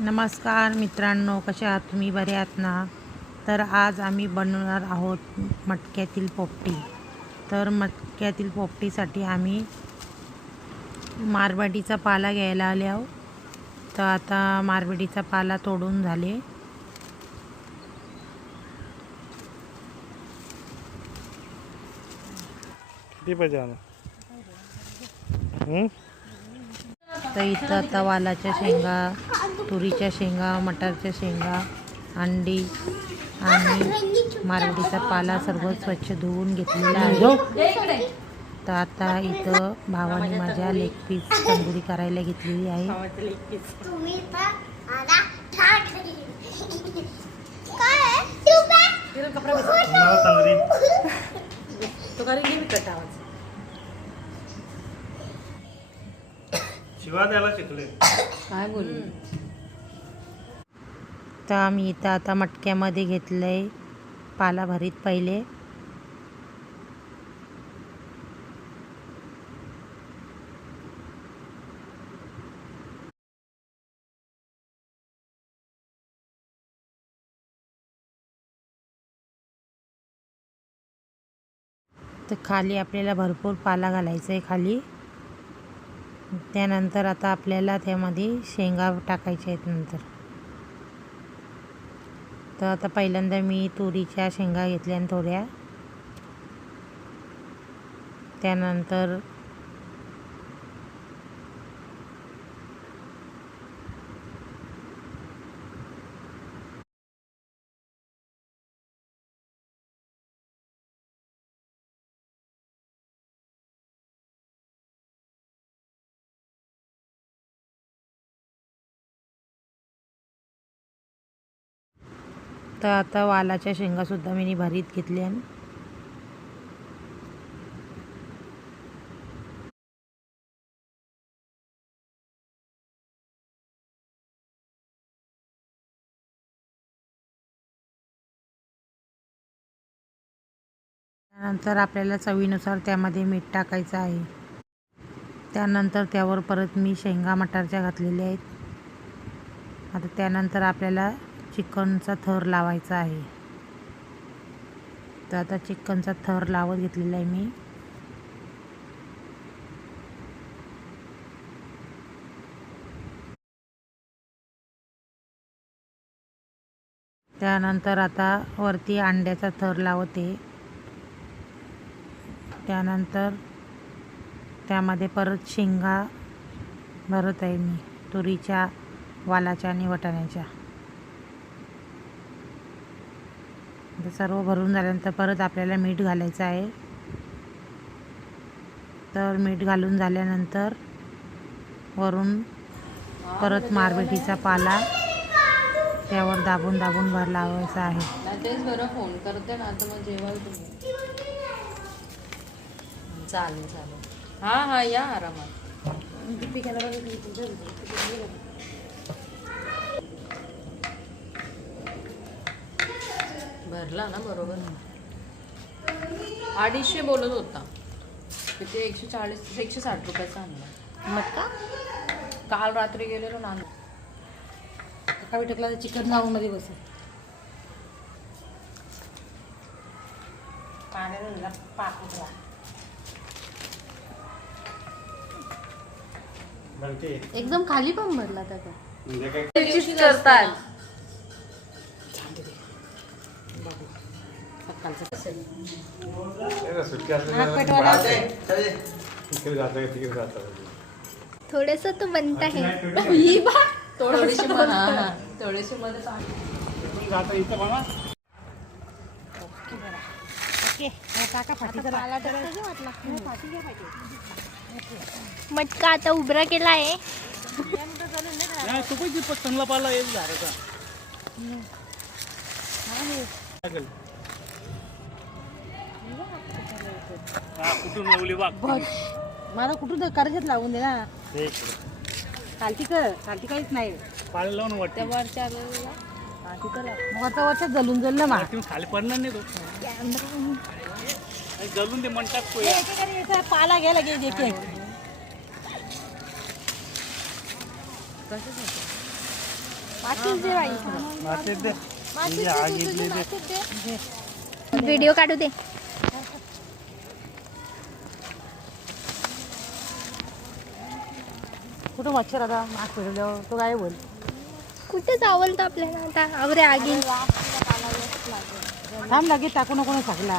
नमस्कार मित्रांनो, कसे आहात तुम्ही? बरे आहात ना? तर आज आम्ही बनवणार आहोत मटक्यातील पोपटी. तर मटक्यातील पोपटीसाठी आम्ही मारवाडीचा पाला घ्यायला आले आहोत. तर आता मारवाडीचा पाला तोडून झाले. किती पाहिजे? तर इथं आता वालाच्या शेंगा, तुरीच्या शेंगा, मटारच्या शेंगा, अंडी आणि मारवडीचा पाला सर्व स्वच्छ धुवून घेतलेला आहे. तर आता इथं भावाने माझ्या लेग पीस तंदुरी करायला घेतलेली आहे. शिवा द्यायला शिकले काय बोलू? तर आम्ही इथं आता मटक्यामध्ये घेतलंय पाला भरीत पहिले. तर खाली आपल्याला भरपूर पाला घालायचा आहे खाली. त्यानंतर आता आपल्याला त्यामध्ये शेंगा टाकायच्या आहेत नंतर. तर आता पहिल्यांदा मी तुरीच्या शेंगा घेतल्या थोड्या. त्यानंतर आता वालाच्या शेंगासुद्धा मी भरीत घेतल्या. त्यानंतर आपल्याला चवीनुसार त्यामध्ये मीठ टाकायचं आहे. त्यानंतर त्यावर परत मी शेंगा मटारच्या घातलेल्या आहेत. आता त्यानंतर आपल्याला चिकनचा थर लावायचा आहे. तर आता चिकनचा थर लावत घेतलेला आहे मी. त्यानंतर आता वरती अंड्याचा थर लावते. त्यानंतर त्यामध्ये परत शेंगा भरत आहे मी, तुरीच्या, वालाच्या आणि वाटाण्याच्या. सर्व भरून झाल्यानंतर परत आपल्याला मीठ घालायचं आहे. तर मीठ घालून झाल्यानंतर वरून परत मारबेटीचा पाला त्यावर दाबून दाबून भर लावायचा आहे. तेच बरं फोन करते ना आता, मग जेवाल तुम्ही. चालेल चालेल. हां हां, या आरामात. भरला ना बरोबर. 250 बोलत होता. तिथे 140 160 रुपयाचा आणला. मग का काल रात्री गेलेलो ना. सकाळी टाकला तर चिकन नावमध्ये बसेल. पाण्याला पाक उतरा. एकदम खाली पण भरला त्याचा. करतात थोडस तो बनता है. थोडीशी थोडीशी मध्ये मटका आता उभरा केला आहे. मला कुठून कर्जात लावून दे ना. खालती काहीच नाही. वरच्या वरचा जलून जल ना खाली पडणार नाही तो. जलून ते म्हणतात पाला घ्यायला गेले एक. व्हिडिओ काढू दे. कुठं मच्छर आता माग फिरल्यावर तो काय बोल. कुठे चावलतो आपल्याला आता अवरे आगी. थांब लगेच टाकू नको ना सगळा.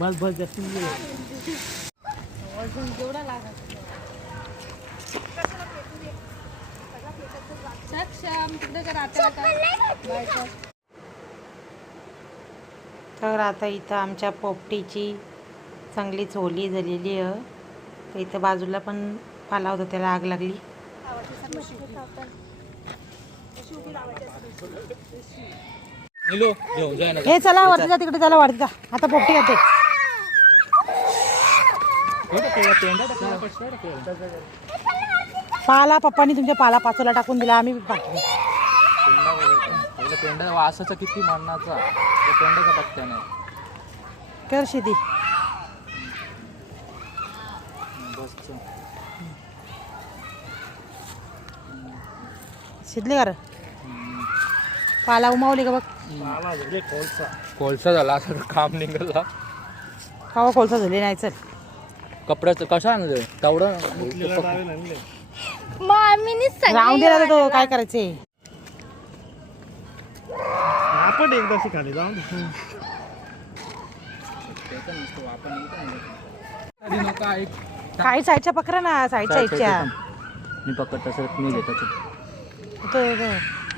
बस बस जास्त तर आता इथं आमच्या पोपटीची चांगलीच होली झालेली आहे. तर इथं बाजूला पण पाला होता त्याला आग लागली. हे चला वरती जा तिकडे चला वरती जा. आता पोपटी येते. पाला पप्पानी तुमच्या पाला पाचोला टाकून दिला आम्ही पाठवू. पेंडा वासाचा किती मरणाचा पेंडाचा पत्त्या नाही. कर शेती शिजले का पाला उमावले का बघ. कोळसा झाला असं काम निघाला. कावा कोळसा झाले नाही. चल कपड्याचं कसं आणलं तेवढं मग आम्ही राहून दिला तर तो काय करायचे. आपण एकदा शिकाले जाऊन काही साईडच्या पकरा ना साईडच्या इच्छा. मी पकडता सर मी घेतो.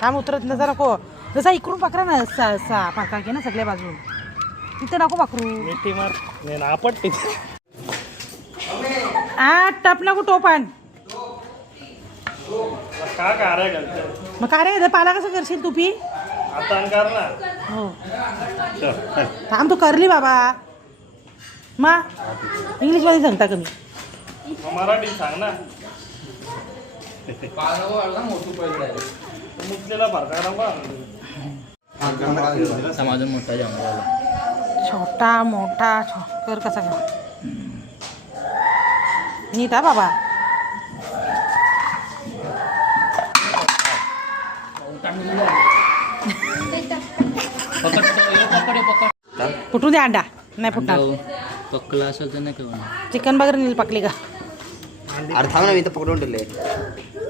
थांब उतरत नसा नको. जसा इकडून पकरा ना पाका घे ना सगळ्या बाजून. तिथं नको पकरू. मिठी मार నేను आपट टप नको टोपण. का कार्य करते मग काय रे पाला कसं करशील तू पी. आता कर ना. हो थांब तू करली बाबा. मा इंग्लिश मध्ये सांगता कमी. मराठी सांग ना. मुतलेला फरका समाज मोठा जंगल छोटा मोठा कर कसा कर. नीट हा बाबा. फुटून दे अंडा. नाही फुटणार. पकला असेल तर नाही केव्हा चिकन बगर नील पकली का. अरे थांब ना मी तर पकडून ठेवले.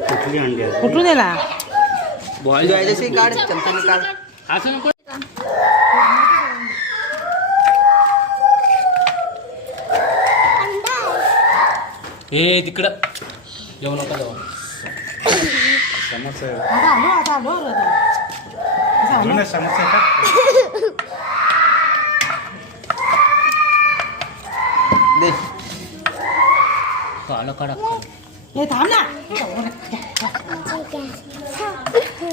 कुठली अंडी आहे फुटून दिला. बॉईल जायचे काढ चमचाने काढ. असं नको. हे तिकडं जेवण नका जाऊ. समस्या आता आलो समस्या का दे काला कडा हे थांब ना.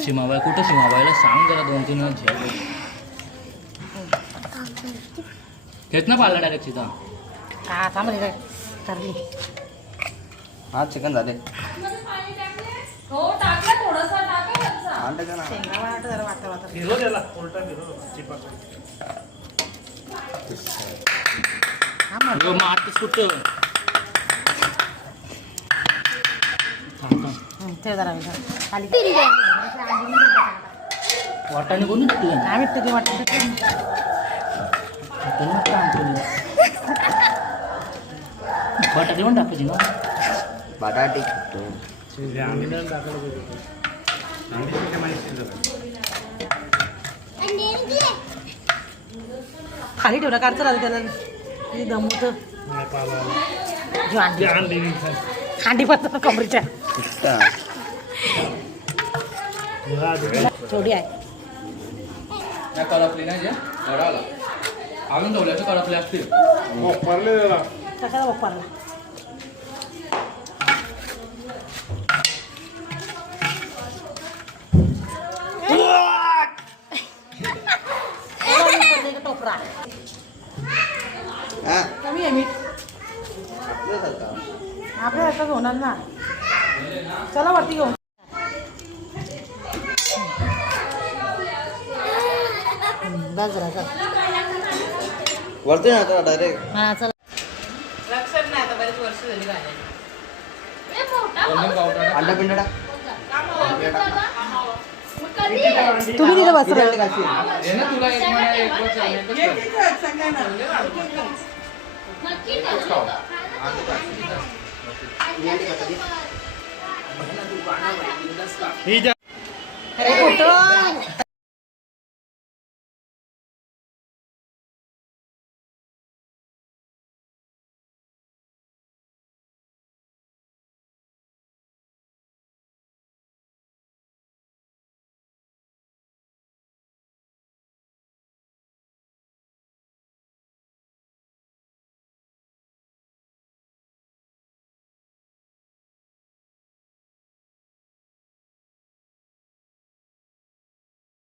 सीमाबाई कुठं सीमाबाईला सांग जरा 2-3 वेळा झेल. तेच ना पाला डायरेक्ट सीधा. हा थांब रे करली. हा चिकन झाले. अंडे का ना हिरो त्याला उलटा हिरो चिपा मारतेस कुठं. ते जरा खाली वाटाणे कोणी टाकलं आम्ही तरी वाटतं बटाटे पण टाकायची ना. बटाटे आम्ही नाही टाकलं पाहिजे. अंडी माहिती खाली ठेवला कारचं राहतं त्याला दमवत. नाही पाला जो अंडी अंडी अंडी पत्ता कमरीच्या छोडी आहे. कळपली नाही जे कळाला आणून ठेवल्या कळपले असतील. वापरले त्याला कशाला वापरला. टोपरा कमी आहे मीठ. आपल्या हातात होणार ना. चला वरती घेऊन. बाजरा चल वरती ना डायरेक्ट. हा चला. लक्षात नाही आता बरेच वर्ष झाली. अंडा पिंडा टाक. तुम्ही तिथं बस किती अंडे खाशील? ही जा.